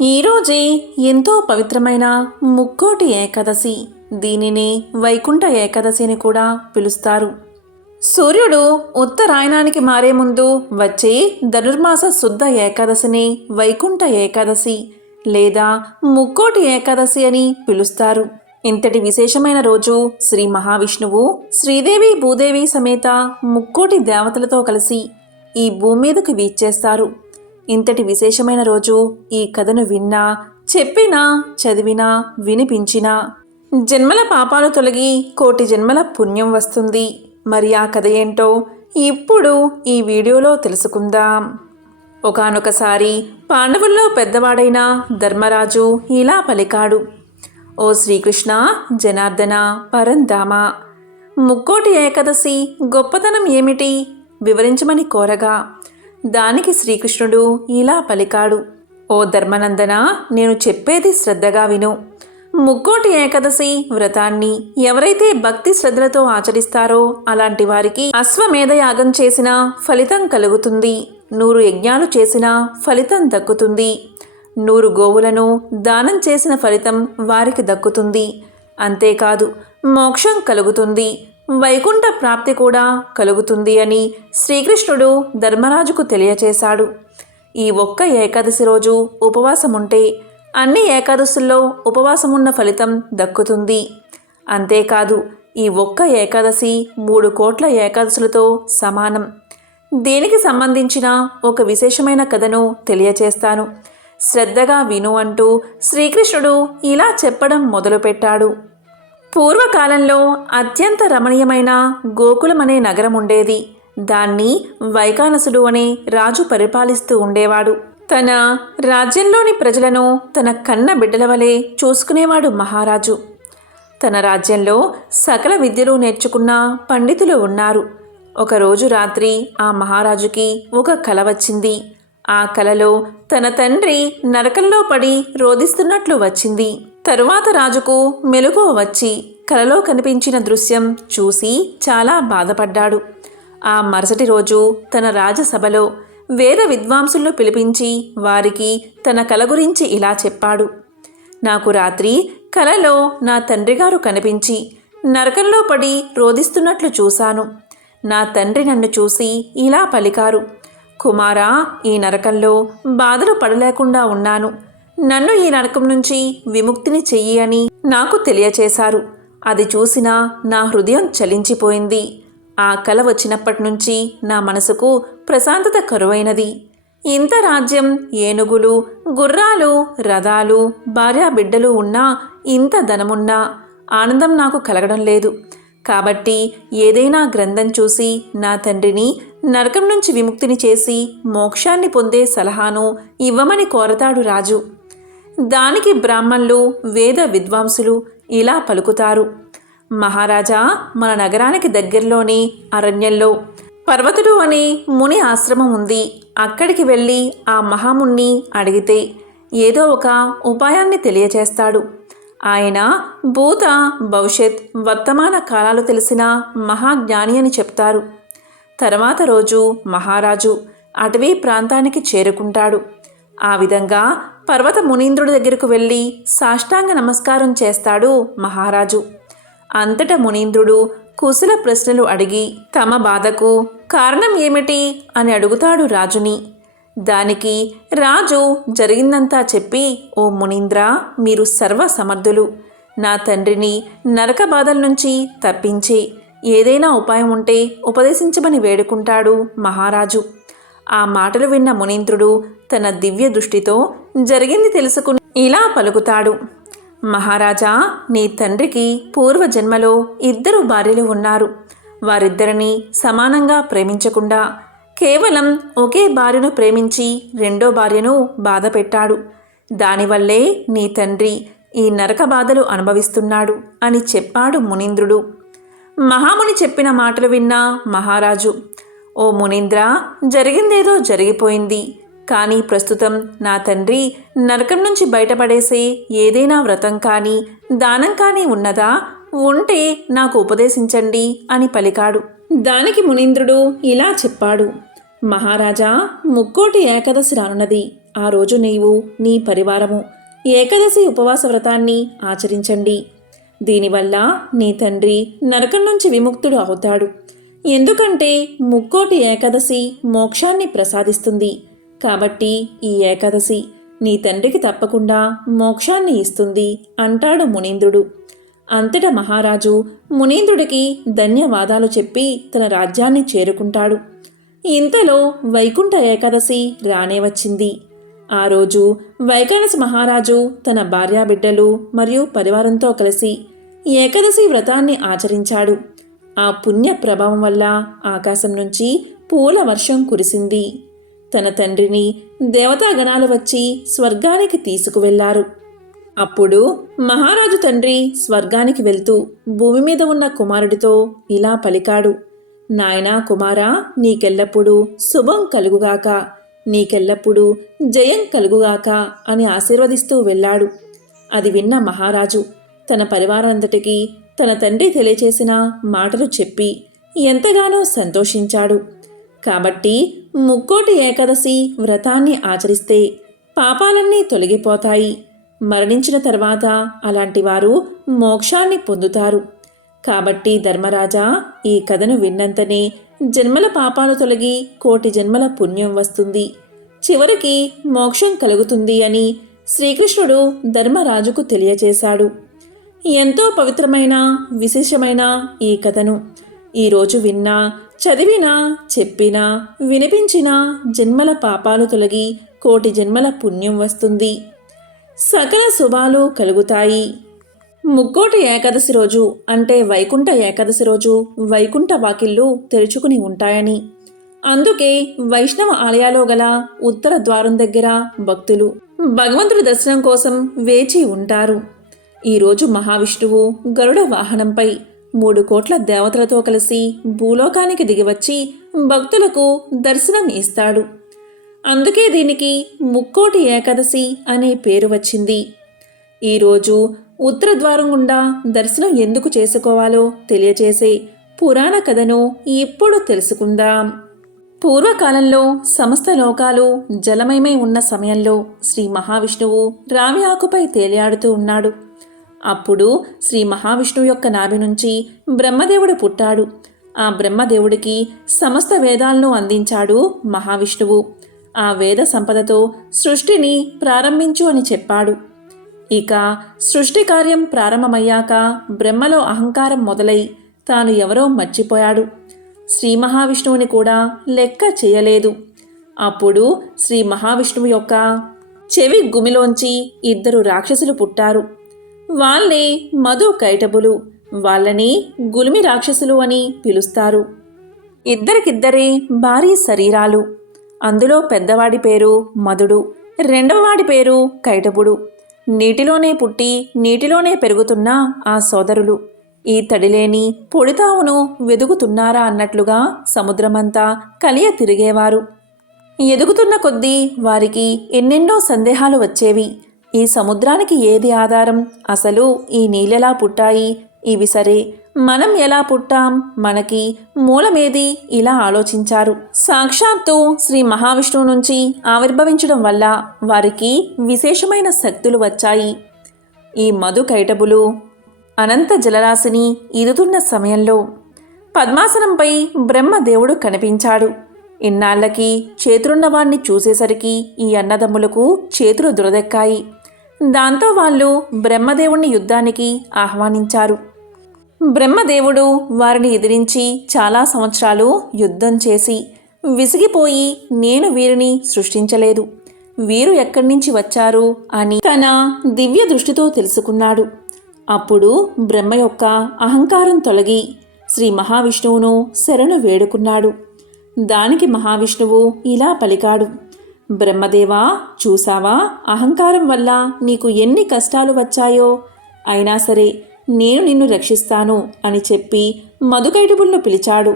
ఈరోజే ఎంతో పవిత్రమైన ముక్కోటి ఏకాదశి. దీనిని వైకుంఠ ఏకాదశి అని కూడా పిలుస్తారు. సూర్యుడు ఉత్తరాయణానికి మారే ముందు వచ్చే ధనుర్మాస శుద్ధ ఏకాదశిని వైకుంఠ ఏకాదశి లేదా ముక్కోటి ఏకాదశి అని పిలుస్తారు. ఇంతటి విశేషమైన రోజు శ్రీ మహావిష్ణువు శ్రీదేవి భూదేవి సమేత ముక్కోటి దేవతలతో కలిసి ఈ భూమి మీదకు వీచేస్తారు ఇంతటి విశేషమైన రోజు ఈ కథను విన్నా చెప్పినా చదివినా వినిపించినా జన్మల పాపాలు తొలగి కోటి జన్మల పుణ్యం వస్తుంది. మరి ఆ కథ ఏంటో ఇప్పుడు ఈ వీడియోలో తెలుసుకుందాం. ఒకానొకసారి పాండవుల్లో పెద్దవాడైన ధర్మరాజు ఇలా పలికాడు. ఓ శ్రీకృష్ణ జనార్దన పరంధామ ముక్కోటి ఏకాదశి గొప్పతనం ఏమిటి? వివరించమని కోరగా దానికి శ్రీకృష్ణుడు ఇలా పలికాడు. ఓ ధర్మనందన నేను చెప్పేది శ్రద్ధగా విను. ముక్కోటి ఏకాదశి వ్రతాన్ని ఎవరైతే భక్తి శ్రద్ధలతో ఆచరిస్తారో అలాంటి వారికి అశ్వమేధ యాగం చేసిన ఫలితం కలుగుతుంది. నూరు యజ్ఞాలు చేసిన ఫలితం దక్కుతుంది. నూరు గోవులను దానం చేసిన ఫలితం వారికి దక్కుతుంది. అంతేకాదు మోక్షం కలుగుతుంది. వైకుంఠ ప్రాప్తి కూడా కలుగుతుంది అని శ్రీకృష్ణుడు ధర్మరాజుకు తెలియచేశాడు. ఈ ఒక్క ఏకాదశి రోజు ఉపవాసం ఉంటే అన్ని ఏకాదశుల్లో ఉపవాసమున్న ఫలితం దక్కుతుంది. అంతేకాదు ఈ ఒక్క ఏకాదశి మూడు కోట్ల ఏకాదశులతో సమానం. దీనికి సంబంధించిన ఒక విశేషమైన కథను తెలియచేస్తాను. శ్రద్ధగా విను అంటూ శ్రీకృష్ణుడు ఇలా చెప్పడం మొదలుపెట్టాడు. పూర్వకాలంలో అత్యంత రమణీయమైన గోకులం అనే నగరం ఉండేది దాన్ని వైకానసుడు అనే రాజు పరిపాలిస్తూ ఉండేవాడు. తన రాజ్యంలోని ప్రజలను తన కన్న బిడ్డల వలె చూసుకునేవాడు మహారాజు. తన రాజ్యంలో సకల విద్యలు నేర్చుకున్న పండితులు ఉన్నారు. ఒకరోజు రాత్రి ఆ మహారాజుకి ఒక కల వచ్చింది. ఆ కలలో తన తండ్రి నరకంలో పడి రోధిస్తున్నట్లు వచ్చింది. తరువాత రాజుకు మెలుగు వచ్చి కలలో కనిపించిన దృశ్యం చూసి చాలా బాధపడ్డాడు. ఆ మరుసటి రోజు తన రాజసభలో వేద విద్వాంసుల్లో పిలిపించి వారికి తన కల గురించి ఇలా చెప్పాడు. నాకు రాత్రి కలలో నా తండ్రిగారు కనిపించి నరకంలో పడి రోధిస్తున్నట్లు చూశాను. నా తండ్రి నన్ను చూసి ఇలా పలికారు. కుమారా ఈ నరకంలో బాధలు పడలేకుండా ఉన్నాను. నన్ను ఈ నరకం నుంచి విముక్తిని చెయ్యి అని నాకు తెలియచేశారు. అది చూసినా నా హృదయం చలించిపోయింది. ఆ కల వచ్చినప్పటి నుంచి నా మనసుకు ప్రశాంతత కరువైనది. ఇంత రాజ్యం ఏనుగులు గుర్రాలు రథాలు భార్యా బిడ్డలు ఉన్నా ఇంత ధనమున్నా ఆనందం నాకు కలగడం లేదు. కాబట్టి ఏదైనా గ్రంథం చూసి నా తండ్రిని నరకం నుంచి విముక్తిని చేసి మోక్షాన్ని పొందే సలహాను ఇవ్వమని కోరతాడు రాజు. దానికి బ్రాహ్మణులు వేద విద్వాంసులు ఇలా పలుకుతారు. మహారాజా మన నగరానికి దగ్గరలోని అరణ్యంలో పర్వతుడు అనే ముని ఆశ్రమం ఉంది. అక్కడికి వెళ్ళి ఆ మహాముణ్ణి అడిగితే ఏదో ఒక ఉపాయాన్ని తెలియచేస్తాడు. ఆయన భూత భవిష్యత్ వర్తమాన కాలాలు తెలిసిన మహాజ్ఞాని అని చెప్తారు. తర్వాత రోజు మహారాజు అటవీ ప్రాంతానికి చేరుకుంటాడు. ఆ విధంగా పర్వత మునీంద్రుడి దగ్గరకు వెళ్ళి సాష్టాంగ నమస్కారం చేస్తాడు మహారాజు. అంతటా మునీంద్రుడు కుశల ప్రశ్నలు అడిగి తమ బాధకు కారణం ఏమిటి అని అడుగుతాడు రాజుని. దానికి రాజు జరిగిందంతా చెప్పి ఓ మునీంద్ర మీరు సర్వ సమర్థులు నా తండ్రిని నరక బాధల నుంచి తప్పించి ఏదైనా ఉపాయం ఉంటే ఉపదేశించమని వేడుకుంటాడు మహారాజు. ఆ మాటలు విన్న మునీంద్రుడు తన దివ్య దృష్టితో జరిగింది తెలుసుకుని ఇలా పలుకుతాడు. మహారాజా నీ తండ్రికి పూర్వజన్మలో ఇద్దరు భార్యలు ఉన్నారు. వారిద్దరిని సమానంగా ప్రేమించకుండా కేవలం ఒకే భార్యను ప్రేమించి రెండో భార్యను బాధ పెట్టాడు దానివల్లే నీ తండ్రి ఈ నరక బాధలు అనుభవిస్తున్నాడు అని చెప్పాడు మునీంద్రుడు. మహాముని చెప్పిన మాటలు విన్న మహారాజు ఓ మునీంద్ర జరిగిందేదో జరిగిపోయింది. కానీ ప్రస్తుతం నా తండ్రి నరకం నుంచి బయటపడేసే ఏదైనా వ్రతం కానీ దానం కానీ ఉన్నదా? ఉంటే నాకు ఉపదేశించండి అని పలికాడు. దానికి మునీంద్రుడు ఇలా చెప్పాడు. మహారాజా ముక్కోటి ఏకాదశి రానున్నది. ఆ రోజు నీవు నీ పరివారము. ఏకాదశి ఉపవాస వ్రతాన్ని ఆచరించండి. దీనివల్ల నీ తండ్రి నరకం నుంచి విముక్తుడు అవుతాడు. ఎందుకంటే ముక్కోటి ఏకాదశి మోక్షాన్ని ప్రసాదిస్తుంది. కాబట్టి ఈ ఏకాదశి నీ తండ్రికి తప్పకుండా మోక్షాన్ని ఇస్తుంది అంటాడు మునీంద్రుడు. అంతటా మహారాజు మునీంద్రుడికి ధన్యవాదాలు చెప్పి తన రాజ్యాన్ని చేరుకుంటాడు. ఇంతలో వైకుంఠ ఏకాదశి రానే వచ్చింది. ఆ రోజు వైకానస మహారాజు తన భార్యాబిడ్డలు మరియు పరివారంతో కలిసి ఏకాదశి వ్రతాన్ని ఆచరించాడు. ఆ పుణ్య ప్రభావం వల్ల ఆకాశం నుంచి పూల వర్షం కురిసింది. తన తండ్రిని దేవతాగణాలు వచ్చి స్వర్గానికి తీసుకువెళ్ళారు. అప్పుడు మహారాజు తండ్రి స్వర్గానికి వెళ్తూ భూమి మీద ఉన్న కుమారుడితో ఇలా పలికాడు. నాయనా కుమారా నీకెల్లప్పుడూ శుభం కలుగుగాక నీకెల్లప్పుడూ జయం కలుగుగాక అని ఆశీర్వదిస్తూ వెళ్ళాడు. అది విన్న మహారాజు తన పరివారంతటికీ తన తండ్రి తెలియచేసిన మాటలు చెప్పి ఎంతగానో సంతోషించాడు. కాబట్టి ముక్కోటి ఏకాదశి వ్రతాన్ని ఆచరిస్తే పాపాలన్నీ తొలగిపోతాయి. మరణించిన తర్వాత అలాంటి వారు మోక్షాన్ని పొందుతారు. కాబట్టి ధర్మరాజా ఈ కథను విన్నంతనే జన్మల పాపాలు తొలగి కోటి జన్మల పుణ్యం వస్తుంది. చివరికి మోక్షం కలుగుతుంది అని శ్రీకృష్ణుడు ధర్మరాజుకు తెలియచేశాడు. ఎంతో పవిత్రమైన విశేషమైన ఈ కథను. ఈరోజు విన్నా చదివినా చెప్పినా వినిపించినా జన్మల పాపాలు తొలగి కోటి జన్మల పుణ్యం వస్తుంది. సకల శుభాలు కలుగుతాయి. ముక్కోటి ఏకాదశి రోజు అంటే వైకుంఠ ఏకాదశి రోజు వైకుంఠ వాకిళ్ళు తెరుచుకుని ఉంటాయని. అందుకే వైష్ణవ ఆలయాలో గల ఉత్తర ద్వారం దగ్గర భక్తులు భగవంతుడి దర్శనం కోసం వేచి ఉంటారు. ఈరోజు మహావిష్ణువు గరుడ వాహనంపై మూడు కోట్ల దేవతలతో కలిసి భూలోకానికి దిగివచ్చి భక్తులకు దర్శనం ఇస్తాడు. అందుకే దీనికి ముక్కోటి ఏకాదశి అనే పేరు వచ్చింది. ఈరోజు ఉత్తర ద్వారం గుండా దర్శనం ఎందుకు చేసుకోవాలో తెలియచేసే పురాణ కథను ఇప్పుడు తెలుసుకుందాం. పూర్వకాలంలో సమస్త లోకాలు జలమయమై ఉన్న సమయంలో శ్రీ మహావిష్ణువు రావి ఆకుపై తేలియాడుతూ ఉన్నాడు. అప్పుడు శ్రీ మహావిష్ణువు యొక్క నాభి నుంచి బ్రహ్మదేవుడు పుట్టాడు. ఆ బ్రహ్మదేవుడికి సమస్త వేదాలను అందించాడు మహావిష్ణువు. ఆ వేద సంపదతో సృష్టిని ప్రారంభించు అని చెప్పాడు. ఇక సృష్టి కార్యం ప్రారంభమయ్యాక బ్రహ్మలో అహంకారం మొదలై తాను ఎవరో మర్చిపోయాడు. శ్రీ మహావిష్ణువుని కూడా లెక్క చేయలేదు. అప్పుడు శ్రీ మహావిష్ణువు యొక్క చెవి గుమిలోంచి ఇద్దరు రాక్షసులు పుట్టారు. వాళ్ళే మధు కైటబులు. వాళ్ళని గులిమి రాక్షసులు అని పిలుస్తారు. ఇద్దరికిద్దరే భారీ శరీరాలు. అందులో పెద్దవాడి పేరు మధుడు రెండవవాడి పేరు కైటబుడు. నీటిలోనే పుట్టి నీటిలోనే పెరుగుతున్న ఆ సోదరులు. ఈ తడిలేని పొడితావును వెదుగుతున్నారా అన్నట్లుగా సముద్రమంతా కలియ తిరిగేవారు. ఎదుగుతున్న కొద్దీ వారికి ఎన్నెన్నో సందేహాలు వచ్చేవి. ఈ సముద్రానికి ఏది ఆధారం? అసలు ఈ నీళ్ళెలా పుట్టాయి? ఇవి సరే. మనం ఎలా పుట్టాం? మనకి మూలమేది? ఇలా ఆలోచించారు. సాక్షాత్తు శ్రీ మహావిష్ణువు నుంచి ఆవిర్భవించడం వల్ల వారికి విశేషమైన శక్తులు వచ్చాయి. ఈ మధు కైటబులు అనంత జలరాశిని ఈదుతున్న సమయంలో పద్మాసనంపై బ్రహ్మదేవుడు కనిపించాడు. ఇన్నాళ్ళకి చేతులున్నవాణ్ణి చూసేసరికి ఈ అన్నదమ్ములకు చేతులు దురదెక్కాయి. దాంతో వాళ్ళు బ్రహ్మదేవుణ్ణి యుద్ధానికి ఆహ్వానించారు. బ్రహ్మదేవుడు వారిని ఎదిరించి చాలా సంవత్సరాలు యుద్ధం చేసి విసిగిపోయి నేను వీరిని సృష్టించలేదు. వీరు ఎక్కడి నుంచి వచ్చారు అని తన దివ్య దృష్టితో తెలుసుకున్నాడు. అప్పుడు బ్రహ్మ యొక్క అహంకారం తొలగి శ్రీ మహావిష్ణువును శరణు వేడుకున్నాడు. దానికి మహావిష్ణువు ఇలా పలికాడు. బ్రహ్మదేవా చూసావా అహంకారం వల్ల నీకు ఎన్ని కష్టాలు వచ్చాయో? అయినా సరే నేను నిన్ను రక్షిస్తాను అని చెప్పి మధుకైటబుల్ను పిలిచాడు.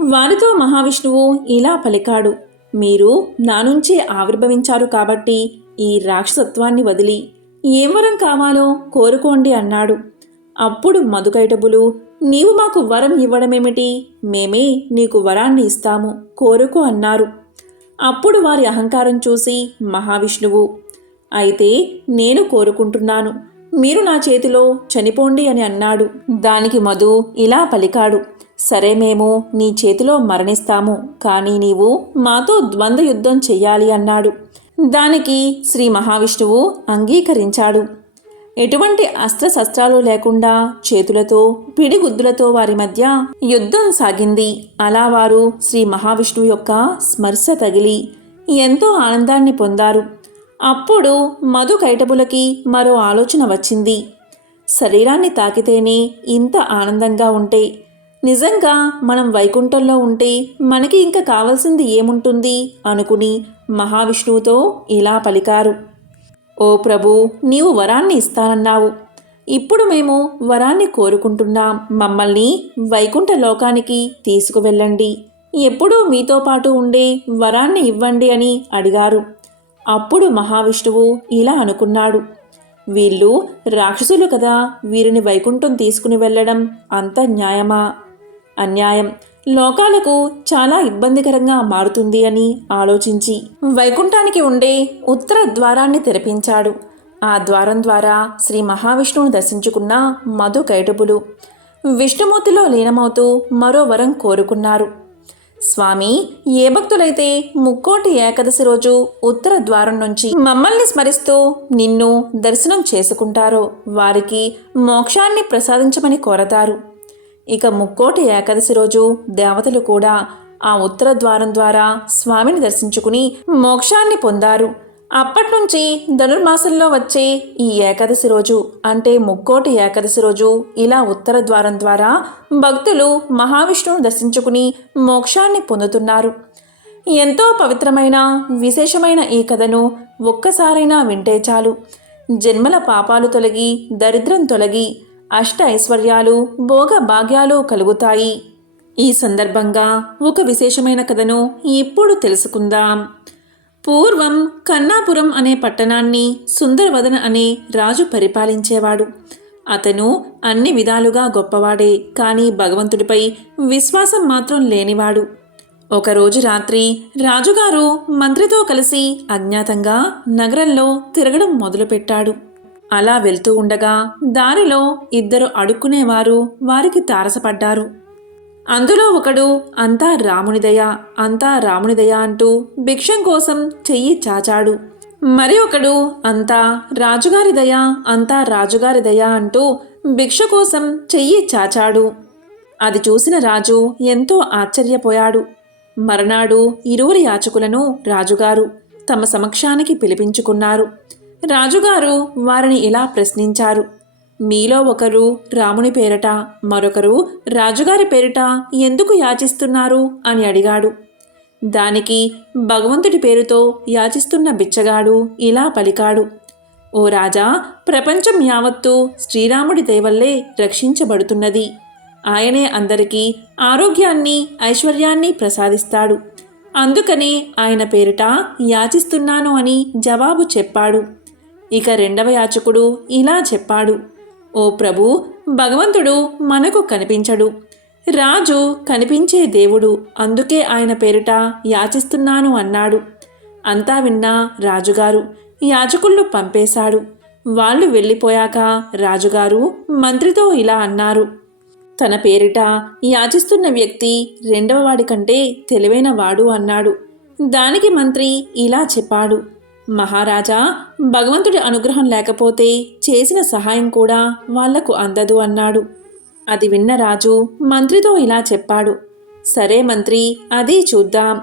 వారితో మహావిష్ణువు ఇలా పలికాడు. మీరు నా నుంచే ఆవిర్భవించారు కాబట్టి ఈ రాక్షసత్వాన్ని వదిలి ఏం వరం కావాలో కోరుకోండి అన్నాడు. అప్పుడు మధుకైటబులు నీవు మాకు వరం ఇవ్వడమేమిటి? మేమే నీకు వరాన్ని ఇస్తాము కోరుకో అన్నారు. అప్పుడు వారి అహంకారం చూసి మహావిష్ణువు అయితే నేను కోరుకుంటున్నాను. మీరు నా చేతిలో చనిపోండి అని అన్నాడు. దానికి మధు ఇలా పలికాడు సరే మేము నీ చేతిలో మరణిస్తాము కానీ నీవు మాతో ద్వంద్వ యుద్ధం చెయ్యాలి అన్నాడు. దానికి శ్రీ మహావిష్ణువు అంగీకరించాడు. ఎటువంటి అస్త్రశస్త్రాలు లేకుండా చేతులతో పిడిగుద్దులతో వారి మధ్య యుద్ధం సాగింది. అలా వారు శ్రీ మహావిష్ణువు యొక్క స్మర్శ తగిలి ఎంతో ఆనందాన్ని పొందారు. అప్పుడు మధు కైటబులకి మరో ఆలోచన వచ్చింది. శరీరాన్ని తాకితేనే ఇంత ఆనందంగా ఉంటే నిజంగా మనం వైకుంఠంలో ఉంటే మనకి ఇంకా కావాల్సింది ఏముంటుంది అనుకుని మహావిష్ణువుతో ఇలా పలికారు. ఓ ప్రభు నీవు వరాన్ని ఇస్తానన్నావు. ఇప్పుడు మేము వరాన్ని కోరుకుంటున్నాం. మమ్మల్ని వైకుంఠ లోకానికి తీసుకువెళ్ళండి. ఎప్పుడూ మీతో పాటు ఉండే వరాన్ని ఇవ్వండి అని అడిగారు. అప్పుడు మహావిష్ణువు ఇలా అనుకున్నాడు. వీళ్ళు రాక్షసులు కదా వీరిని వైకుంఠం తీసుకుని వెళ్ళడం అంత న్యాయమా? అన్యాయం. లోకాలకు చాలా ఇబ్బందికరంగా మారుతుంది అని ఆలోచించి వైకుంఠానికి ఉండే ఉత్తర ద్వారాన్ని తెరిపించాడు. ఆ ద్వారం ద్వారా శ్రీ మహావిష్ణువును దర్శించుకున్న మధు కైటబులు విష్ణుమూర్తిలో లీనమవుతూ మరో వరం కోరుకున్నారు. స్వామి ఏ భక్తులైతే ముక్కోటి ఏకాదశి రోజు ఉత్తర ద్వారం నుంచి మమ్మల్ని స్మరిస్తూ నిన్ను దర్శనం చేసుకుంటారో వారికి మోక్షాన్ని ప్రసాదించమని కోరతారు. ఇక ముక్కోటి ఏకాదశి రోజు దేవతలు కూడా ఆ ఉత్తర ద్వారం ద్వారా స్వామిని దర్శించుకుని మోక్షాన్ని పొందారు. అప్పటినుంచి ధనుర్మాసంలో వచ్చే ఈ ఏకాదశి రోజు అంటే ముక్కోటి ఏకాదశి రోజు ఇలా ఉత్తర ద్వారం ద్వారా భక్తులు మహావిష్ణువును దర్శించుకుని మోక్షాన్ని పొందుతున్నారు. ఎంతో పవిత్రమైన విశేషమైన ఈ కథను ఒక్కసారైనా వింటే చాలు. జన్మల పాపాలు తొలగి దరిద్రం తొలగి అష్ట ఐశ్వర్యాలు భోగ భాగ్యాలు కలుగుతాయి. ఈ సందర్భంగా ఒక విశేషమైన కథను ఇప్పుడు తెలుసుకుందాం. పూర్వం కన్నాపురం అనే పట్టణాన్ని సుందరవదన అనే రాజు పరిపాలించేవాడు. అతను అన్ని విధాలుగా గొప్పవాడే కానీ భగవంతుడిపై విశ్వాసం మాత్రం లేనివాడు. ఒకరోజు రాత్రి రాజుగారు మంత్రితో కలిసి అజ్ఞాతంగా నగరంలో తిరగడం మొదలుపెట్టాడు. అలా వెళ్తూ ఉండగా దారిలో ఇద్దరు అడుక్కునేవారు వారికి తారసపడ్డారు. అందులో ఒకడు అంతా రామునిదయ అంతా రామునిదయ అంటూ భిక్షం కోసం చెయ్యి చాచాడు. మరి ఒకడు అంతా రాజుగారి దయ అంతా రాజుగారి దయ అంటూ భిక్ష కోసం చెయ్యి చాచాడు. అది చూసిన రాజు ఎంతో ఆశ్చర్యపోయాడు. మరునాడు ఇరువురి యాచకులను రాజుగారు తమ సమక్షానికి పిలిపించుకున్నారు. రాజుగారు వారిని ఇలా ప్రశ్నించారు. మీలో ఒకరు రాముని పేరట మరొకరు రాజుగారి పేరిట ఎందుకు యాచిస్తున్నారు అని అడిగాడు. దానికి భగవంతుడి పేరుతో యాచిస్తున్న బిచ్చగాడు ఇలా పలికాడు. ఓ రాజా ప్రపంచం యావత్తు శ్రీరాముడి దయవల్లే రక్షించబడుతున్నది. ఆయనే అందరికీ ఆరోగ్యాన్ని ఐశ్వర్యాన్ని ప్రసాదిస్తాడు. అందుకనే ఆయన పేరిట యాచిస్తున్నాను అని జవాబు చెప్పాడు. ఇక రెండవ యాచకుడు ఇలా చెప్పాడు. ఓ ప్రభు భగవంతుడు మనకు కనిపించడు. రాజు కనిపించే దేవుడు. అందుకే ఆయన పేరిట యాచిస్తున్నాను అన్నాడు. అంతా విన్నా రాజుగారు యాజకుళ్ళు పంపేశాడు. వాళ్ళు వెళ్ళిపోయాక రాజుగారు మంత్రితో ఇలా అన్నారు. తన పేరిట యాచిస్తున్న వ్యక్తి రెండవ వాడి కంటే తెలివైన వాడు అన్నాడు. దానికి మంత్రి ఇలా చెప్పాడు. మహారాజా భగవంతుడి అనుగ్రహం లేకపోతే చేసిన సహాయం కూడా వాళ్ళకు అందదు అన్నాడు. అది విన్న రాజు మంత్రితో ఇలా చెప్పాడు. సరే మంత్రి అది చూద్దాం.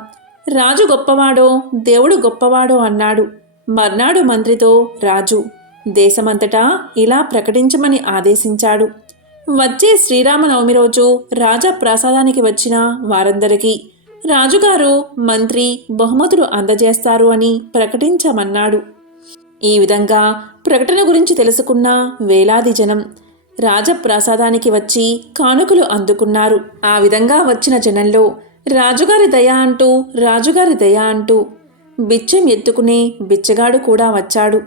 రాజు గొప్పవాడో దేవుడు గొప్పవాడో అన్నాడు మర్నాడు మంత్రితో రాజు. దేశమంతటా ఇలా ప్రకటించమని ఆదేశించాడు. వచ్చే శ్రీరామనవమి రోజు రాజా ప్రసాదానికి వచ్చిన వారందరికీ రాజుగారు మంత్రి బహుమతులు అందజేస్తారు అని ప్రకటించమన్నాడు. ఈ విధంగా ప్రకటన గురించి తెలుసుకున్న వేలాది జనం రాజప్రాసాదానికి వచ్చి కానుకలు అందుకున్నారు. ఆ విధంగా వచ్చిన జనంలో రాజుగారి దయ అంటూ రాజుగారి దయ అంటూ బిచ్చం ఎత్తుకునే బిచ్చగాడు కూడా వచ్చాడు.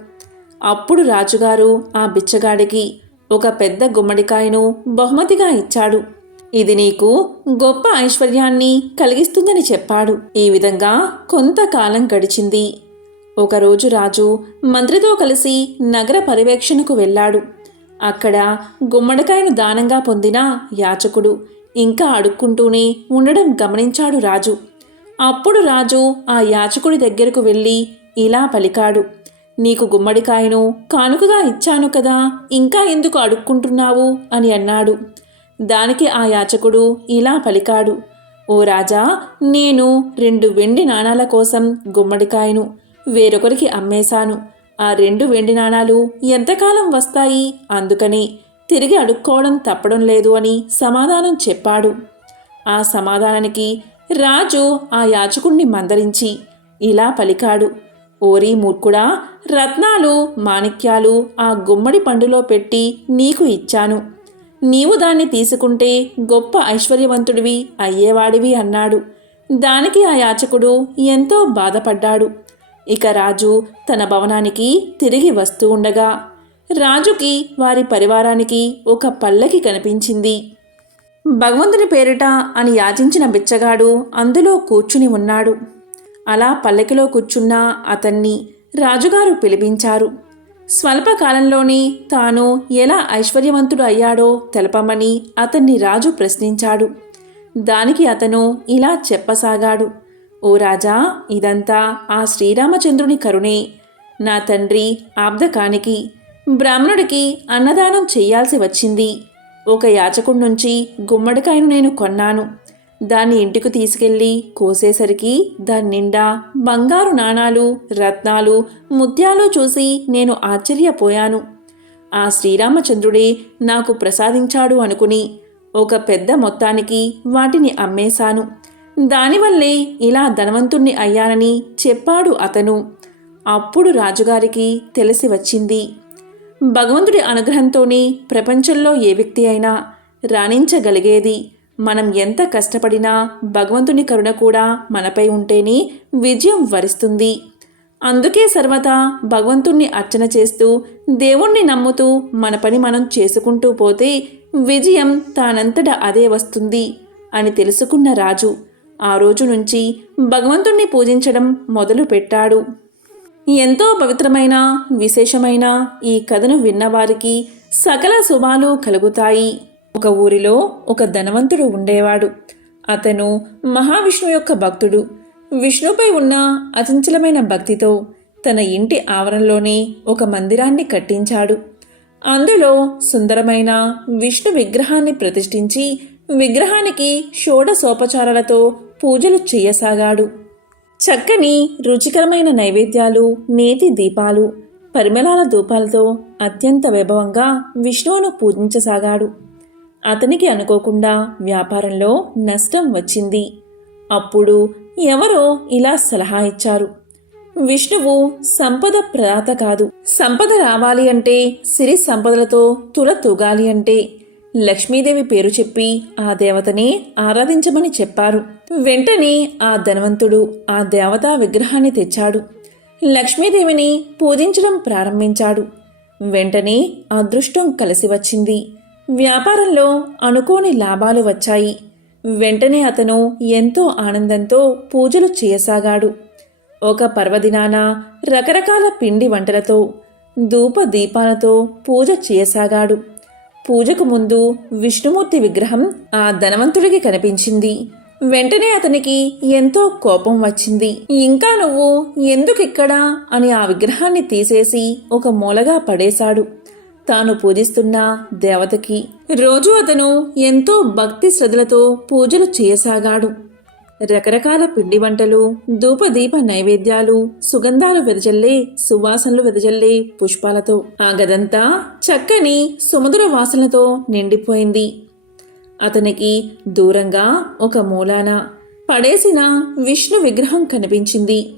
అప్పుడు రాజుగారు ఆ బిచ్చగాడికి ఒక పెద్ద గుమ్మడికాయను బహుమతిగా ఇచ్చాడు. ఇది నీకు గొప్ప ఐశ్వర్యాన్ని కలిగిస్తుందని చెప్పాడు. ఈ విధంగా కొంతకాలం గడిచింది. ఒకరోజు రాజు మంత్రితో కలిసి నగర పర్యవేక్షణకు వెళ్ళాడు. అక్కడ గుమ్మడికాయను దానంగా పొందిన యాచకుడు ఇంకా అడుక్కుంటూనే ఉండడం గమనించాడు రాజు. అప్పుడు రాజు ఆ యాచకుడి దగ్గరకు వెళ్ళి ఇలా పలికాడు. నీకు గుమ్మడికాయను కానుకగా ఇచ్చాను కదా ఇంకా ఎందుకు అడుక్కుంటున్నావు అని అన్నాడు. దానికి ఆ యాచకుడు ఇలా పలికాడు ఓ రాజా నేను రెండు వెండి నాణాల కోసం గుమ్మడికాయను వేరొకరికి అమ్మేశాను. ఆ రెండు వెండి నాణాలు ఎంతకాలం వస్తాయి? అందుకని తిరిగి అడుక్కోవడం తప్పడం లేదు అని సమాధానం చెప్పాడు. ఆ సమాధానానికి రాజు ఆ యాచకుణ్ణి మందరించి ఇలా పలికాడు ఓరి మూర్ఖుడా రత్నాలు మాణిక్యాలు ఆ గుమ్మడి పండులో పెట్టి నీకు ఇచ్చాను. నీవు దాన్ని తీసుకుంటే గొప్ప ఐశ్వర్యవంతుడివి అయ్యేవాడివి అన్నాడు. దానికి ఆ యాచకుడు ఎంతో బాధపడ్డాడు. ఇక రాజు తన భవనానికి తిరిగి వస్తూ ఉండగా రాజుకి వారి పరివారానికి ఒక పల్లకి కనిపించింది. భగవంతుని పేరిట అని యాచించిన బిచ్చగాడు అందులో కూర్చుని ఉన్నాడు. అలా పల్లకిలో కూర్చున్న అతన్ని రాజుగారు పిలిపించారు. స్వల్పకాలంలోనే తాను ఎలా ఐశ్వర్యవంతుడు అయ్యాడో తెలపమని అతన్ని రాజు ప్రశ్నించాడు. దానికి అతను ఇలా చెప్పసాగాడు. ఓ రాజా ఇదంతా ఆ శ్రీరామచంద్రుని కరుణే. నా తండ్రి ఆబ్దకానికి బ్రాహ్మణుడికి అన్నదానం చెయ్యాల్సి వచ్చింది. ఒక యాచకుడి నుంచి గుమ్మడికాయను నేను కొన్నాను. దాన్ని ఇంటికి తీసుకెళ్ళి కోసేసరికి దాని నిండా బంగారు నాణాలు రత్నాలు ముత్యాలు చూసి నేను ఆశ్చర్యపోయాను. ఆ శ్రీరామచంద్రుడే నాకు ప్రసాదించాడు అనుకుని ఒక పెద్ద మొత్తానికి వాటిని అమ్మేశాను. దానివల్లే ఇలా ధనవంతుణ్ణి అయ్యానని చెప్పాడు అతను. అప్పుడు రాజుగారికి తెలిసి వచ్చింది. భగవంతుడి అనుగ్రహంతోనే ప్రపంచంలో ఏ వ్యక్తి అయినా రాణించగలిగేది. మనం ఎంత కష్టపడినా భగవంతుని కరుణ కూడా మనపై ఉంటేనే విజయం వరిస్తుంది. అందుకే సర్వదా భగవంతుణ్ణి అర్చన చేస్తూ దేవుణ్ణి నమ్ముతూ మన పని మనం చేసుకుంటూ పోతే విజయం తానంతట అదే వస్తుంది అని తెలుసుకున్న రాజు ఆ రోజు నుంచి భగవంతుణ్ణి పూజించడం మొదలు పెట్టాడు. ఎంతో పవిత్రమైన విశేషమైన ఈ కథను విన్నవారికి సకల శుభాలు కలుగుతాయి. ఒక ఊరిలో ఒక ధనవంతుడు ఉండేవాడు. అతను మహావిష్ణువు యొక్క భక్తుడు. విష్ణుపై ఉన్న అచంచలమైన భక్తితో తన ఇంటి ఆవరణలోనే ఒక మందిరాన్ని కట్టించాడు. అందులో సుందరమైన విష్ణు విగ్రహాన్ని ప్రతిష్ఠించి విగ్రహానికి షోడసోపచారాలతో పూజలు చేయసాగాడు. చక్కని రుచికరమైన నైవేద్యాలు నేతి దీపాలు పరిమళాల ధూపాలతో అత్యంత వైభవంగా విష్ణువును పూజించసాగాడు. అతనికి అనుకోకుండా వ్యాపారంలో నష్టం వచ్చింది. అప్పుడు ఎవరో ఇలా సలహా ఇచ్చారు. విష్ణువు సంపద ప్రదాత కాదు. సంపద రావాలి అంటే సిరి సంపదలతో తుల తూగాలి అంటే లక్ష్మీదేవి పేరు చెప్పి ఆ దేవతని ఆరాధించమని చెప్పారు. వెంటనే ఆ ధనవంతుడు ఆ దేవతా విగ్రహాన్ని తెచ్చాడు. లక్ష్మీదేవిని పూజించడం ప్రారంభించాడు. వెంటనే అదృష్టం కలిసి వచ్చింది. వ్యాపారంలో అనుకోని లాభాలు వచ్చాయి. వెంటనే అతను ఎంతో ఆనందంతో పూజలు చేయసాగాడు. ఒక పర్వదినాన రకరకాల పిండి వంటలతో ధూప దీపాలతో పూజ చేయసాగాడు. పూజకు ముందు విష్ణుమూర్తి విగ్రహం ఆ ధనవంతుడికి కనిపించింది. వెంటనే అతనికి ఎంతో కోపం వచ్చింది. ఇంకా నువ్వు ఎందుకిక్కడా? అని ఆ విగ్రహాన్ని తీసేసి ఒక మూలగా పడేశాడు. తాను పూజిస్తున్న దేవతకి. రోజు అతను ఎంతో భక్తి శ్రద్ధలతో పూజలు చేయసాగాడు. రకరకాల పిండి వంటలు ధూపదీప నైవేద్యాలు సుగంధాలు వెదజల్లే సువాసనలు వెదజల్లే పుష్పాలతో. ఆ గదంతా చక్కని సుమధుర వాసనలతో నిండిపోయింది. అతనికి దూరంగా ఒక మూలాన పడేసిన విష్ణు విగ్రహం కనిపించింది.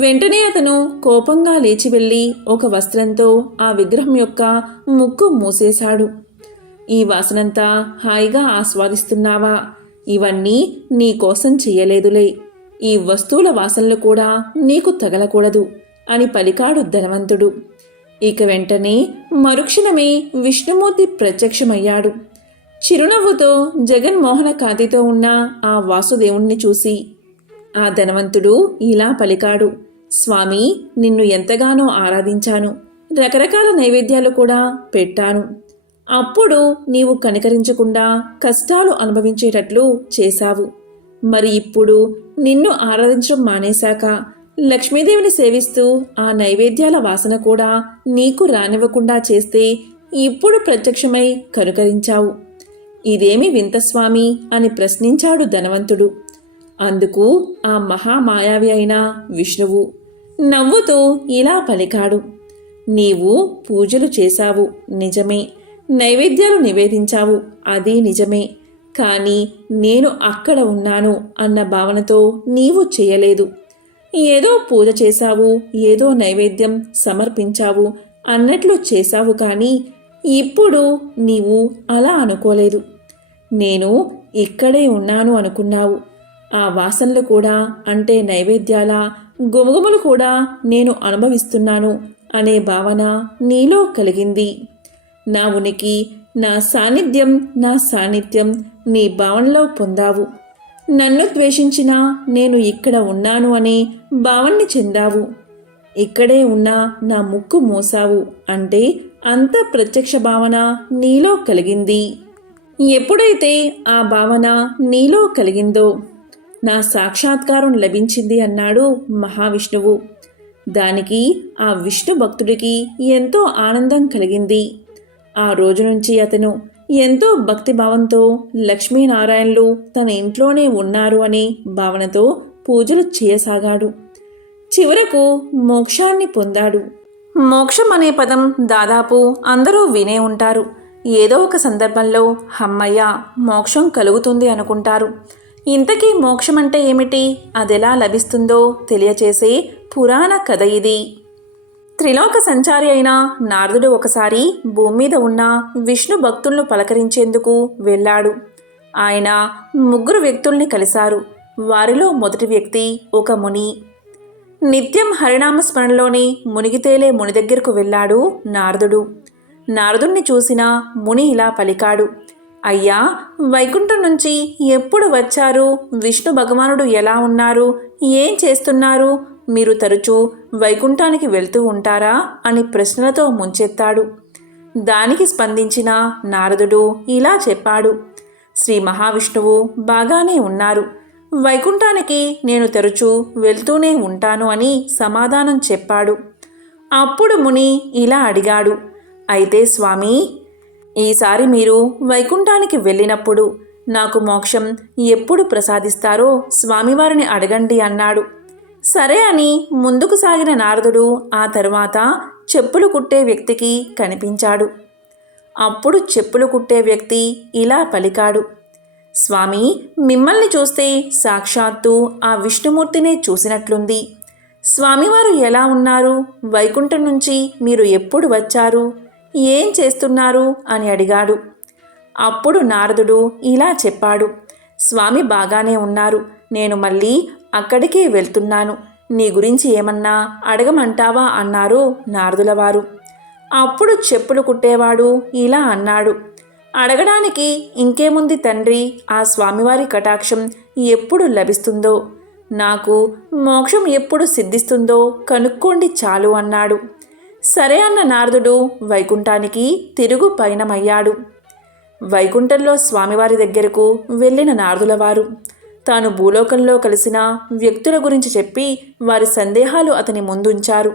వెంటనే అతను కోపంగా లేచి వెళ్ళి ఒక వస్త్రంతో ఆ విగ్రహం యొక్క ముక్కు మూసేశాడు. ఈ వాసనంతా హాయిగా ఆస్వాదిస్తున్నావా? ఇవన్నీ నీ కోసం చెయ్యలేదులే ఈ వస్తువుల వాసనలు కూడా నీకు తగలకూడదు అని పలికాడు ధనవంతుడు. ఇక వెంటనే మరుక్షణమే విష్ణుమూర్తి ప్రత్యక్షమయ్యాడు. చిరునవ్వుతో జగన్మోహన కాంతితో ఉన్న ఆ వాసుదేవుణ్ణి చూసి ఆ ధనవంతుడు ఇలా పలికాడు స్వామి నిన్ను ఎంతగానో ఆరాధించాను. రకరకాల నైవేద్యాలు కూడా పెట్టాను. అప్పుడు నీవు కనికరించకుండా కష్టాలు అనుభవించేటట్లు చేశావు. మరి ఇప్పుడు నిన్ను ఆరాధించడం మానేశాక లక్ష్మీదేవిని సేవిస్తూ ఆ నైవేద్యాల వాసన కూడా నీకు రానివ్వకుండా చేస్తే ఇప్పుడు ప్రత్యక్షమై కనుకరించావు. ఇదేమి వింత స్వామి అని ప్రశ్నించాడు ధనవంతుడు. అందుకు ఆ మహామాయావి అయిన విష్ణువు నవ్వుతూ ఇలా పలికాడు. నీవు పూజలు చేశావు నిజమే. నైవేద్యాలు నివేదించావు అది నిజమే. కానీ నేను అక్కడ ఉన్నాను అన్న భావనతో నీవు చేయలేదు. ఏదో పూజ చేశావు ఏదో నైవేద్యం సమర్పించావు అన్నట్లు చేశావు కానీ ఇప్పుడు నీవు అలా అనుకోలేదు. నేను ఇక్కడే ఉన్నాను అనుకున్నావు. ఆ వాసనలు కూడా అంటే నైవేద్యాల గుమగుమలు కూడా నేను అనుభవిస్తున్నాను అనే భావన నీలో కలిగింది. నా ఉనికి నా సాన్నిధ్యం నా సాన్నిధ్యం నీ భావనలో పొందావు. నన్ను ద్వేషించినా నేను ఇక్కడ ఉన్నాను అనే భావన్ని చెందావు. ఇక్కడే ఉన్న నా ముక్కు మోసావు అంటే అంత ప్రత్యక్ష భావన నీలో కలిగింది. ఎప్పుడైతే ఆ భావన నీలో కలిగిందో నా సాక్షాత్కారం లభించింది అన్నాడు మహావిష్ణువు. దానికి ఆ విష్ణు భక్తుడికి ఎంతో ఆనందం కలిగింది. ఆ రోజు నుంచి అతను ఎంతో భక్తిభావంతో లక్ష్మీనారాయణలు తన ఇంట్లోనే ఉన్నారు అనే భావనతో పూజలు చేయసాగాడు. చివరకు మోక్షాన్ని పొందాడు. మోక్షం అనే పదం దాదాపు అందరూ వినే ఉంటారు. ఏదో ఒక సందర్భంలో హమ్మయ్య మోక్షం కలుగుతుంది అనుకుంటారు. ఇంతకీ మోక్షం అంటే ఏమిటి? అదెలా లభిస్తుందో తెలియచేసే పురాణ కథ ఇది. త్రిలోక సంచారి అయిన నారదుడు ఒకసారి భూమి మీద ఉన్న విష్ణు భక్తులను పలకరించేందుకు వెళ్ళాడు. ఆయన ముగ్గురు వ్యక్తుల్ని కలిశారు. వారిలో మొదటి వ్యక్తి ఒక ముని. నిత్యం హరినామ స్మరణలోని మునిగితేలే ముని దగ్గరకు వెళ్ళాడు నారదుడు. నారదుణ్ణి చూసిన ముని ఇలా పలికాడు. అయ్యా వైకుంఠం నుంచి ఎప్పుడు వచ్చారు? విష్ణు భగవానుడు ఎలా ఉన్నారు? ఏం చేస్తున్నారు? మీరు తరచూ వైకుంఠానికి వెళ్తూ ఉంటారా? అని ప్రశ్నలతో ముంచెత్తాడు. దానికి స్పందించిన నారదుడు ఇలా చెప్పాడు. శ్రీ మహావిష్ణువు బాగానే ఉన్నారు. వైకుంఠానికి నేను తరచూ వెళ్తూనే ఉంటాను అని సమాధానం చెప్పాడు. అప్పుడు ముని ఇలా అడిగాడు. అయితే స్వామి ఈసారి మీరు వైకుంఠానికి వెళ్ళినప్పుడు నాకు మోక్షం ఎప్పుడు ప్రసాదిస్తారో స్వామివారిని అడగండి అన్నాడు. సరే అని ముందుకు సాగిన నారదుడు ఆ తరువాత చెప్పులు కుట్టే వ్యక్తికి కనిపించాడు. అప్పుడు చెప్పులు కుట్టే వ్యక్తి ఇలా పలికాడు. స్వామి మిమ్మల్ని చూస్తే సాక్షాత్తు ఆ విష్ణుమూర్తినే చూసినట్లుంది. స్వామివారు ఎలా ఉన్నారు? వైకుంఠం నుంచి మీరు ఎప్పుడు వచ్చారు? ఏం చేస్తున్నారు? అని అడిగాడు. అప్పుడు నారదుడు ఇలా చెప్పాడు. స్వామి బాగానే ఉన్నారు. నేను మళ్ళీ అక్కడికే వెళ్తున్నాను. నీ గురించి ఏమన్నా అడగమంటావా? అన్నారు నారదులవారు. అప్పుడు చెప్పులు కుట్టేవాడు ఇలా అన్నాడు. అడగడానికి ఇంకేముంది తండ్రి? ఆ స్వామివారి కటాక్షం ఎప్పుడు లభిస్తుందో? నాకు మోక్షం ఎప్పుడు సిద్ధిస్తుందో కనుక్కోండి చాలు అన్నాడు. సరే అన్న నారదుడు వైకుంఠానికి తిరుగు పయనమయ్యాడు. వైకుంఠంలో స్వామివారి దగ్గరకు వెళ్ళిన నారదులవారు తాను భూలోకంలో కలిసిన వ్యక్తుల గురించి చెప్పి వారి సందేహాలు అతని ముందుంచారు.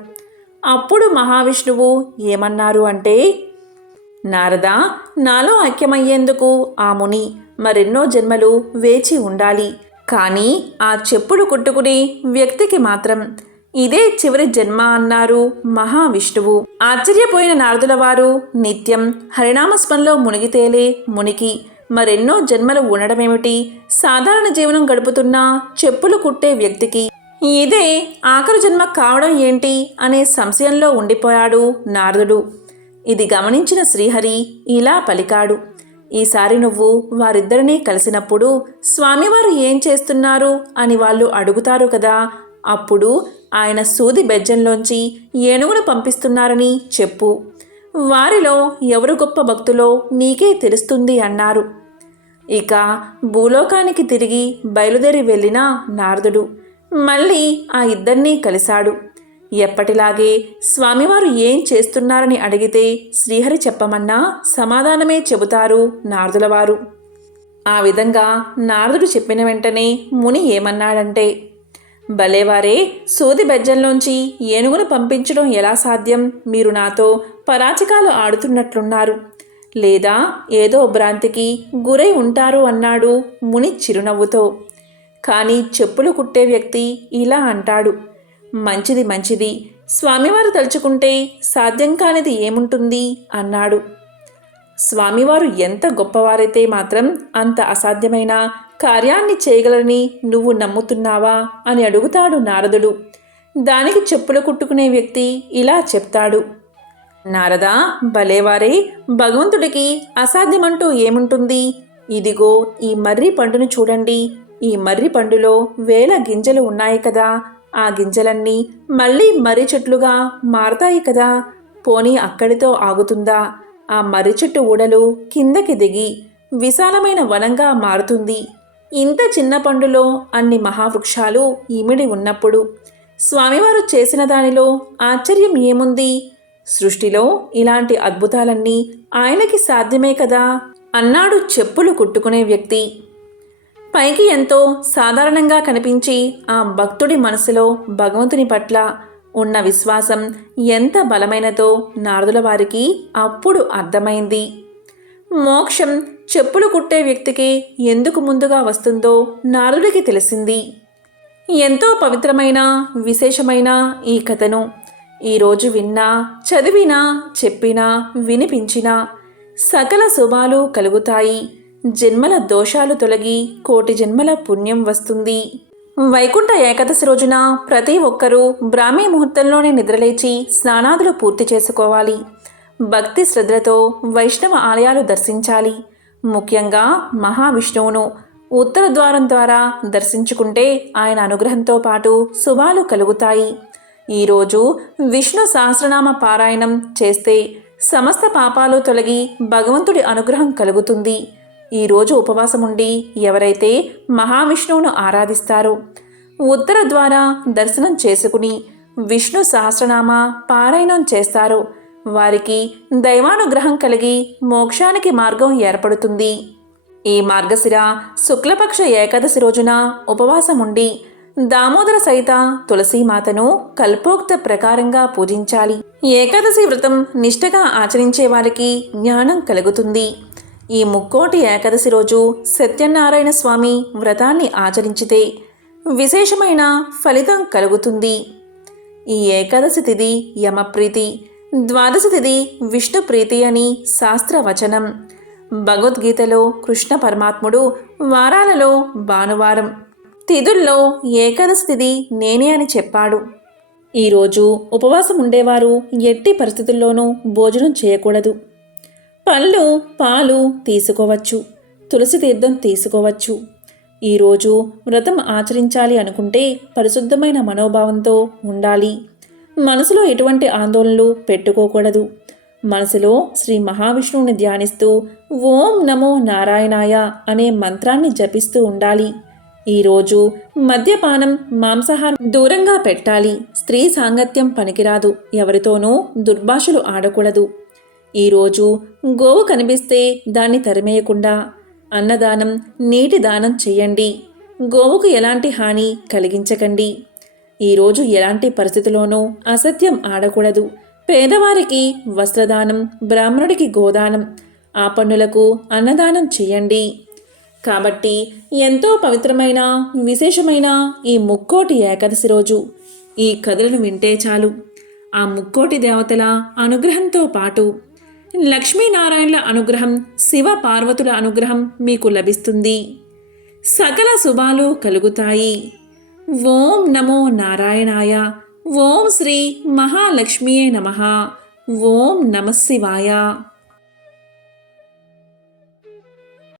అప్పుడు మహావిష్ణువు ఏమన్నారు అంటే నారద నాలో ఐక్యమయ్యేందుకు ఆ ముని మరెన్నో జన్మలు వేచి ఉండాలి. కానీ ఆ చెప్పుడు కుట్టుకుని వ్యక్తికి మాత్రం ఇదే చివరి జన్మ అన్నారు మహావిష్ణువు. ఆశ్చర్యపోయిన నారదుల వారు నిత్యం హరినామస్మరణలో మునిగితేలే మునికి మరెన్నో జన్మలు ఉండడమేమిటి? సాధారణ జీవనం గడుపుతున్న చెప్పులు కుట్టే వ్యక్తికి ఇదే ఆఖరు జన్మ కావడం ఏంటి? అనే సంశయంలో ఉండిపోయాడు నారదుడు. ఇది గమనించిన శ్రీహరి ఇలా పలికాడు. ఈసారి నువ్వు వారిద్దరినీ కలిసినప్పుడు స్వామివారు ఏం చేస్తున్నారు అని వాళ్ళు అడుగుతారు కదా అప్పుడు ఆయన సూది బెజ్జంలోంచి ఏనుగును పంపిస్తున్నారని చెప్పు. వారిలో ఎవరు గొప్ప భక్తులో నీకే తెలుస్తుంది అన్నారు. ఇక భూలోకానికి తిరిగి బయలుదేరి వెళ్ళిన నారదుడు మళ్ళీ ఆ ఇద్దరినీ కలిశాడు. ఎప్పటిలాగే స్వామివారు ఏం చేస్తున్నారని అడిగితే శ్రీహరి చెప్పమన్నా సమాధానమే చెబుతారు నారదులవారు. ఆ విధంగా నారదుడు చెప్పిన వెంటనే ముని ఏమన్నాడంటే భలేవారే సూది బెజ్జంలోంచి ఏనుగును పంపించడం ఎలా సాధ్యం? మీరు నాతో పరాచికాలు ఆడుతున్నట్లున్నారు. లేదా ఏదో భ్రాంతికి గురై ఉంటారు అన్నాడు ముని చిరునవ్వుతో. కానీ చెప్పులు కుట్టే వ్యక్తి ఇలా అంటాడు. మంచిది మంచిది స్వామివారు తలుచుకుంటే సాధ్యం కానిది ఏముంటుంది? అన్నాడు. స్వామివారు ఎంత గొప్పవారైతే మాత్రం అంత అసాధ్యమైన కార్యాన్ని చేయగలరని నువ్వు నమ్ముతున్నావా అని అడుగుతాడు నారదుడు. దానికి చెప్పులు కుట్టుకునే వ్యక్తి ఇలా చెప్తాడు. నారదా భలేవారే భగవంతుడికి అసాధ్యమంటూ ఏముంటుంది? ఇదిగో ఈ మర్రి పండును చూడండి. ఈ మర్రి పండులో వేల గింజలు ఉన్నాయి కదా. ఆ గింజలన్నీ మళ్ళీ మర్రి చెట్లుగా మారతాయి కదా. పోనీ అక్కడితో ఆగుతుందా? ఆ మర్రి చెట్టు ఊడలు కిందకి దిగి విశాలమైన వనంగా మారుతుంది. ఇంత చిన్న పండులో అన్ని మహావృక్షాలు ఇమిడి ఉన్నప్పుడు స్వామివారు చేసిన దానిలో ఆశ్చర్యం ఏముంది? సృష్టిలో ఇలాంటి అద్భుతాలన్నీ ఆయనకి సాధ్యమే కదా? అన్నాడు చెప్పులు కుట్టుకునే వ్యక్తి. పైకి ఎంతో సాధారణంగా కనిపించి ఆ భక్తుడి మనసులో భగవంతుని పట్ల ఉన్న విశ్వాసం ఎంత బలమైనదో నారదుల వారికి అప్పుడు అర్థమైంది. మోక్షం చెప్పులు కుట్టే వ్యక్తికి ఎందుకు ముందుగా వస్తుందో నారదుడికి తెలిసింది. ఎంతో పవిత్రమైన విశేషమైన ఈ కథను ఈరోజు విన్నా చదివినా చెప్పినా వినిపించినా సకల శుభాలు కలుగుతాయి. జన్మల దోషాలు తొలగి కోటి జన్మల పుణ్యం వస్తుంది. వైకుంఠ ఏకాదశి రోజున ప్రతి ఒక్కరూ బ్రాహ్మీ ముహూర్తంలోనే నిద్రలేచి స్నానాదులు పూర్తి చేసుకోవాలి. భక్తి శ్రద్ధలతో వైష్ణవ ఆలయాలు దర్శించాలి. ముఖ్యంగా మహావిష్ణువును ఉత్తర ద్వారం ద్వారా దర్శించుకుంటే ఆయన అనుగ్రహంతో పాటు శుభాలు కలుగుతాయి. ఈరోజు విష్ణు సహస్రనామ పారాయణం చేస్తే సమస్త పాపాలు తొలగి భగవంతుడి అనుగ్రహం కలుగుతుంది. ఈరోజు ఉపవాసం ఉండి ఎవరైతే మహావిష్ణువును ఆరాధిస్తారో ఉత్తర ద్వారా దర్శనం చేసుకుని విష్ణు సహస్రనామ పారాయణం చేస్తారో వారికి దైవానుగ్రహం కలిగి మోక్షానికి మార్గం ఏర్పడుతుంది. ఈ మార్గశిర శుక్లపక్ష ఏకాదశి రోజున ఉపవాసం ఉండి దామోదర సహిత తులసీమాతను కల్పోక్త ప్రకారంగా పూజించాలి. ఏకాదశి వ్రతం నిష్ఠగా ఆచరించే వారికి జ్ఞానం కలుగుతుంది. ఈ ముక్కోటి ఏకాదశి రోజు సత్యనారాయణ స్వామి వ్రతాన్ని ఆచరించితే విశేషమైన ఫలితం కలుగుతుంది. ఈ ఏకాదశి తిథి యమప్రీతి ద్వాదశ తిథి విష్ణు ప్రీతి అని శాస్త్రవచనం. భగవద్గీతలో కృష్ణ పరమాత్ముడు వారాలలో భానువారం తిథుల్లో ఏకాదశి తిథి నేనే అని చెప్పాడు. ఈరోజు ఉపవాసం ఉండేవారు ఎట్టి పరిస్థితుల్లోనూ భోజనం చేయకూడదు. పళ్ళు పాలు తీసుకోవచ్చు తులసి తీర్థం తీసుకోవచ్చు. ఈరోజు వ్రతం ఆచరించాలి అనుకుంటే పరిశుద్ధమైన మనోభావంతో ఉండాలి. మనసులో ఎటువంటి ఆందోళనలు పెట్టుకోకూడదు. మనసులో శ్రీ మహావిష్ణువుని ధ్యానిస్తూ ఓం నమో నారాయణాయ అనే మంత్రాన్ని జపిస్తూ ఉండాలి. ఈరోజు మద్యపానం మాంసాహారం దూరంగా పెట్టాలి. స్త్రీ సాంగత్యం పనికిరాదు. ఎవరితోనూ దుర్భాషలు ఆడకూడదు. ఈరోజు గోవు కనిపిస్తే దాన్ని తరిమేయకుండా అన్నదానం నీటి దానం చెయ్యండి గోవుకు ఎలాంటి హాని కలిగించకండి. ఈరోజు ఎలాంటి పరిస్థితిలోనూ అసత్యం ఆడకూడదు. పేదవారికి వస్త్రదానం బ్రాహ్మణుడికి గోదానం ఆ పన్నులకు అన్నదానం చేయండి. కాబట్టి ఎంతో పవిత్రమైన విశేషమైన ఈ ముక్కోటి ఏకాదశి రోజు. ఈ కథలను వింటే చాలు. ఆ ముక్కోటి దేవతల అనుగ్రహంతో పాటు లక్ష్మీనారాయణుల అనుగ్రహం శివ పార్వతుల అనుగ్రహం మీకు లభిస్తుంది. సకల శుభాలు కలుగుతాయి. ఓం నమో నారాయణాయ. ఓం శ్రీ మహాలక్ష్మియే నమ. ఓం నమశివాయ